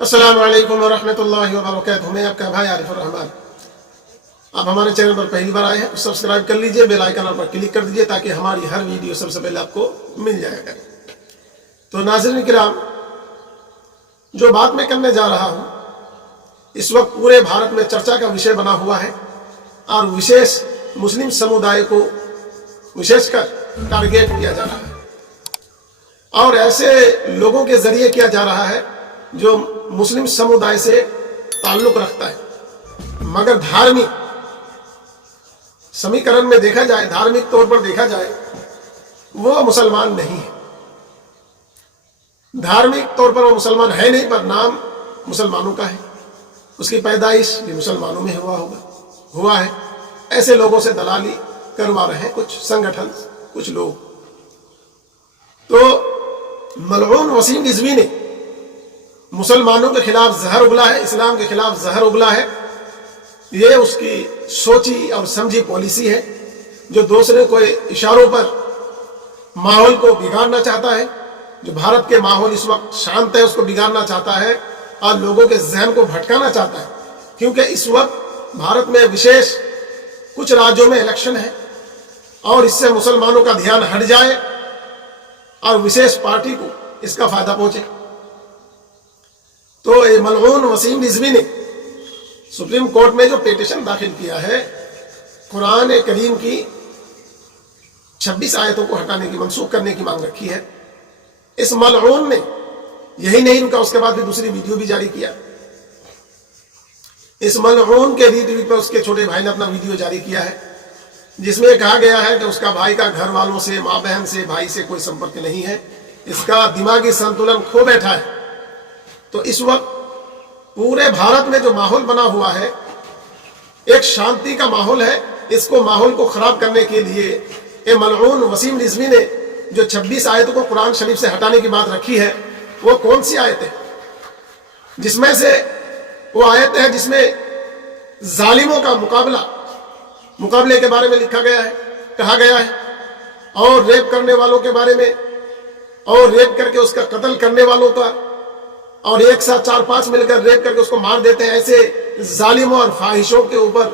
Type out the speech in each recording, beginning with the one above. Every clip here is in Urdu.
السلام علیکم ورحمۃ اللہ وبرکاتہ. میں آپ کا بھائی عارف الرحمان. آپ ہمارے چینل پر پہلی بار آئے ہیں تو سبسکرائب کر لیجئے, بیل آئیکن پر کلک کر دیجئے تاکہ ہماری ہر ویڈیو سب سے پہلے آپ کو مل جائے گا. تو ناظرین کرام, جو بات میں کرنے جا رہا ہوں اس وقت پورے بھارت میں چرچا کا وشے بنا ہوا ہے اور وشیش مسلم سمودائے کو وشیش کر ٹارگیٹ کیا جا رہا ہے اور ایسے لوگوں کے ذریعے کیا جا رہا ہے جو مسلم سمودائے سے تعلق رکھتا ہے مگر دھارمک سمیکرن میں دیکھا جائے, دھارمک طور پر دیکھا جائے وہ مسلمان نہیں ہے. دھارمک طور پر وہ مسلمان ہے نہیں, پر نام مسلمانوں کا ہے, اس کی پیدائش بھی مسلمانوں میں ہوا ہے. ایسے لوگوں سے دلالی کروا رہے ہیں کچھ سنگٹھن, کچھ لوگ. تو ملعون وسیم رضوی نے مسلمانوں کے خلاف زہر اگلا ہے, اسلام کے خلاف زہر اگلا ہے. یہ اس کی سوچی اور سمجھی پالیسی ہے جو دوسرے کو اشاروں پر ماحول کو بگاڑنا چاہتا ہے. جو بھارت کے ماحول اس وقت شانت ہے اس کو بگاڑنا چاہتا ہے اور لوگوں کے ذہن کو بھٹکانا چاہتا ہے, کیونکہ اس وقت بھارت میں وشیش کچھ راجوں میں الیکشن ہے اور اس سے مسلمانوں کا دھیان ہٹ جائے اور وشیش پارٹی کو اس کا فائدہ پہنچے. تو یہ ملعون وسیم رضوی نے سپریم کورٹ میں جو پیٹیشن داخل کیا ہے, قرآن کریم کی 26 آیتوں کو ہٹانے کی, منسوخ کرنے کی مانگ رکھی ہے. اس ملعون نے یہی نہیں رکا, اس کے بعد بھی دوسری ویڈیو بھی جاری کیا. اس ملعون کے ری ٹویٹ پر اس کے چھوٹے بھائی نے اپنا ویڈیو جاری کیا ہے جس میں کہا گیا ہے کہ اس کا بھائی کا گھر والوں سے, ماں بہن سے, بھائی سے کوئی سمپرک نہیں ہے, اس کا دماغی سنتولن کھو بیٹھا ہے. تو اس وقت پورے بھارت میں جو ماحول بنا ہوا ہے ایک شانتی کا ماحول ہے, اس کو ماحول کو خراب کرنے کے لیے یہ ملعون وسیم رضوی نے جو 26 آیتوں کو قرآن شریف سے ہٹانے کی بات رکھی ہے وہ کون سی آیت ہے؟ جس میں سے وہ آیت ہے جس میں ظالموں کا مقابلے کے بارے میں لکھا گیا ہے, کہا گیا ہے, اور ریپ کرنے والوں کے بارے میں, اور ریپ کر کے اس کا قتل کرنے والوں کا, اور ایک ساتھ 4-5 مل کر ریپ کر کے اس کو مار دیتے ہیں. ایسے ظالموں اور فاحشوں کے اوپر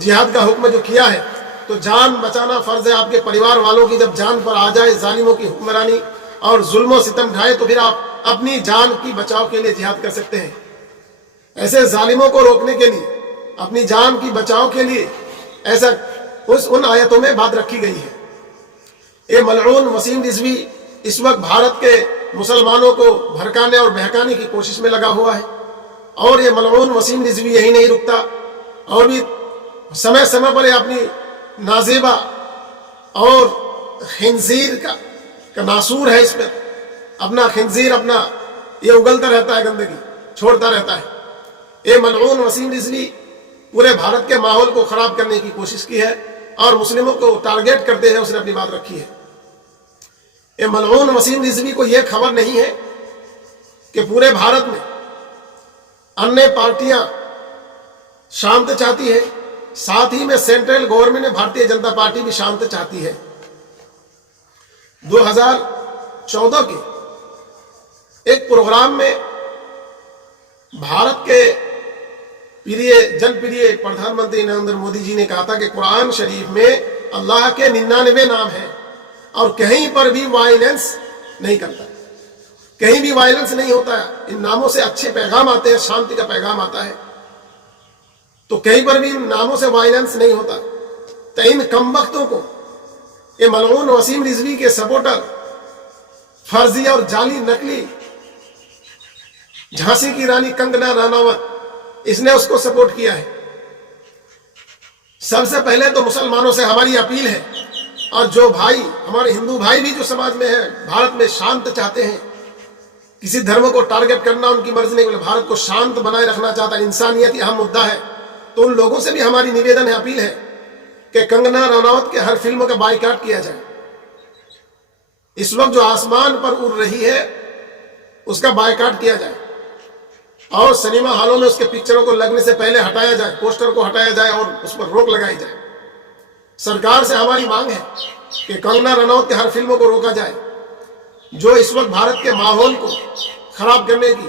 جہاد کا حکم جو کیا ہے, تو جان بچانا فرض ہے. آپ کے پریوار والوں کی جب جان پر آ جائے ظالموں کی حکمرانی اور ظلم و ستم ڈھائے تو پھر آپ اپنی جان کی بچاؤ کے لیے جہاد کر سکتے ہیں. ایسے ظالموں کو روکنے کے لیے, اپنی جان کی بچاؤ کے لیے ایسا ان آیتوں میں بات رکھی گئی ہے. یہ ملعون وسیم رضوی اس وقت بھارت کے مسلمانوں کو بھڑکانے اور بہکانے کی کوشش میں لگا ہوا ہے. اور یہ ملعون وسیم رضوی یہی نہیں رکتا, اور بھی سمے سمے پر یہ اپنی نازیبہ اور خنزیر کا ناسور ہے, اس پر اپنا خنزیر اپنا یہ اگلتا رہتا ہے, گندگی چھوڑتا رہتا ہے. یہ ملعون وسیم رضوی پورے بھارت کے ماحول کو خراب کرنے کی کوشش کی ہے اور مسلموں کو ٹارگیٹ کرتے ہیں اس نے اپنی بات رکھی ہے. یہ ملعون وسیم رضوی کو یہ خبر نہیں ہے کہ پورے بھارت میں انیہ پارٹیاں شانت چاہتی ہے, ساتھ ہی میں سینٹرل گورنمنٹ نے بھارتیہ جنتا پارٹی بھی شانت چاہتی ہے. 2014 کے ایک پروگرام میں بھارت کے جن پریے پردھان منتری نریندر مودی جی نے کہا تھا کہ قرآن شریف میں اللہ کے 99 نام ہیں اور کہیں پر بھی وائلنس نہیں کرتا, کہیں بھی وائلنس نہیں ہوتا ہے. ان ناموں سے اچھے پیغام آتے ہیں, شانتی کا پیغام آتا ہے, تو کہیں پر بھی ان ناموں سے وائلنس نہیں ہوتا. تو ان کم وقتوں کو یہ ملعون وسیم رضوی کے سپورٹر فرضی اور جعلی نقلی جھانسی کی رانی کنگنا رناوت, اس نے اس کو سپورٹ کیا ہے. سب سے پہلے تو مسلمانوں سے ہماری اپیل ہے, اور جو بھائی ہمارے ہندو بھائی بھی جو سماج میں ہیں, بھارت میں شانت چاہتے ہیں, کسی دھرم کو ٹارگٹ کرنا ان کی مرضی نہیں, بھارت کو شانت بنائے رکھنا چاہتا ہے, انسانیت اہم مدعا ہے, تو ان لوگوں سے بھی ہماری نویدن ہے, اپیل ہے کہ کنگنا رناوت کے ہر فلم کا بائیکاٹ کیا جائے. اس وقت جو آسمان پر اڑ رہی ہے اس کا بائیکاٹ کیا جائے, اور سنیما ہالوں میں اس کے پکچروں کو لگنے سے پہلے ہٹایا جائے, پوسٹر کو ہٹایا جائے اور اس پر روک لگائی جائے. سرکار سے ہماری مانگ ہے کہ کنگنا رناوت کے ہر فلموں کو روکا جائے جو اس وقت بھارت کے ماحول کو خراب کرنے کی